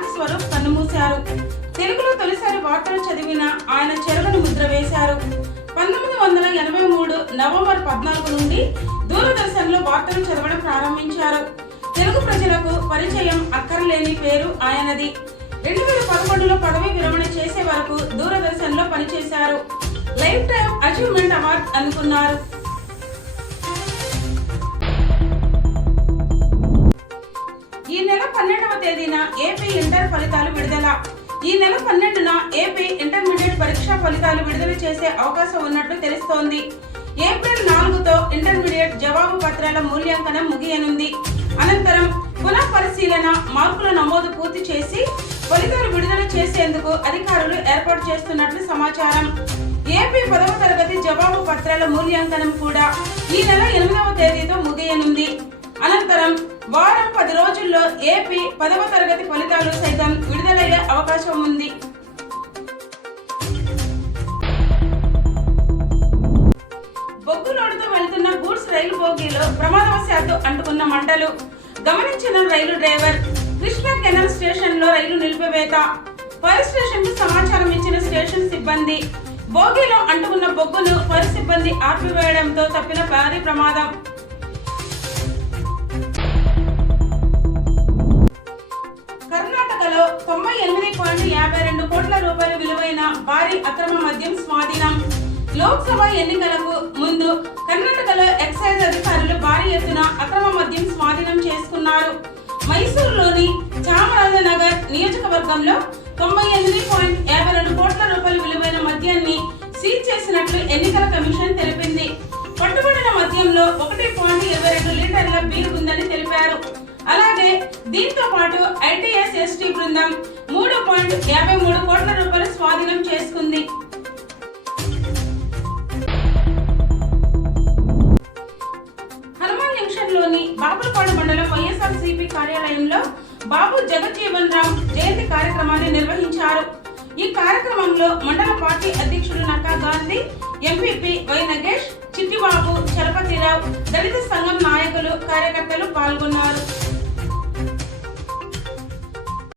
శాంతి స్వరూప్ కన్నుమూశారు తెలుగులో తొలిసారి వార్తలు చదివిన ఆయన చెరువును ముద్ర వేశారు. పంతొమ్మిది వందల ఎనభై మూడు నవంబర్ పద్నాలుగు నుండి దూరదర్శన్లో వార్తలు చదవడం ప్రారంభించారు. తెలుగు ప్రజలకు పరిచయం అక్కర్లేని పేరు ఆయనది. రెండు వేల పదకొండులో పదవి విరమణ చేసే వరకు దూరదర్శన్లో పనిచేశారు. లైఫ్ టైం అచీవ్మెంట్ అవార్డు అందుకున్నారు. తేదీన ఏపీ ఇంటర్ ఫలితాలు విడుదల. ఈ నెల పన్నెండున ఏపీ ఇంటర్మీడియట్ పరీక్షా ఫలితాలు విడుదల చేసే అవకాశం ఉన్నట్లు తెలుస్తోంది. ఏప్రిల్ నాలుగుతో ఇంటర్మీడియట్ జవాబు పత్రాల మూల్యాంకనం ముగియనుంది. అనంతరం పునః పరిశీలన మార్కుల నమోదు పూర్తి చేసి ఫలితాలు విడుదల చేసేందుకు అధికారులు ఏర్పాటు చేస్తున్నట్లు సమాచారం. ఏపీ పదవ తరగతి జవాబు పత్రాల మూల్యాంకనం కూడా ఈ నెల ఎనిమిదవ తేదీతో వారం పది రోజుల్లో ఏపీ పదవ తరగతి ఫలితాలు సైతం విడుదలయ్యే అవకాశం ఉంది. బొగ్గు లోడుతో వెళ్తున్న గూడ్స్ రైలు బోగీలో ప్రమాదవశాత్తు అంటుకున్న మంటలు. గమనించిన రైలు డ్రైవర్ కృష్ణా కెనల్ స్టేషన్లో రైలు నిలిపివేత. ఫైర్ స్టేషన్కు సమాచారం ఇచ్చిన స్టేషన్ సిబ్బంది బోగీలో అంటుకున్న బొగ్గును ఫైర్ సిబ్బంది ఆర్పివేయడంతో తప్పిన భారీ ప్రమాదం. జిల్లాలో తొంభై ఎనిమిది పాయింట్ యాభై రెండు కోట్ల రూపాయల విలువైన భారీ అక్రమ మద్యం స్వాధీనం. లోక్సభ ఎన్నికలకు ముందు కర్ణాటకలో ఎక్సైజ్ అధికారులు భారీ ఎత్తున అక్రమ మద్యం స్వాధీనం చేసుకున్నారు. మైసూరులోని చామరాజనగర్ నియోజకవర్గంలో తొంభై ఎనిమిది పాయింట్ యాభై రెండు కోట్ల రూపాయల విలువైన మద్యాన్ని సీజ్ చేసినట్లు ఎన్నికల కమిషన్ తెలిపింది. పట్టుబడిన మద్యంలో ఒకటి పాయింట్ ఇరవై రెండు దీంతో పాటు ఐటీఎస్ ఎస్టీ బృందం మూడు పాయింట్ యాభై మూడు కోట్ల రూపాయలు స్వాధీనం చేసుకుంది. హనుమాన్ జంక్షన్లోని బాపులపాడు మండలం వైఎస్ఆర్ సిపి కార్యాలయంలో బాబు జగజ్జీవన్ రామ్ జయంతి కార్యక్రమాన్ని నిర్వహించారు. ఈ కార్యక్రమంలో మండల పార్టీ అధ్యక్షుడు నక్కా గాంధీ ఎంపీపీ వై నగేష్ చిట్టిబాబు చలపతిరావు దళిత సంఘం నాయకులు కార్యకర్తలు పాల్గొన్నారు.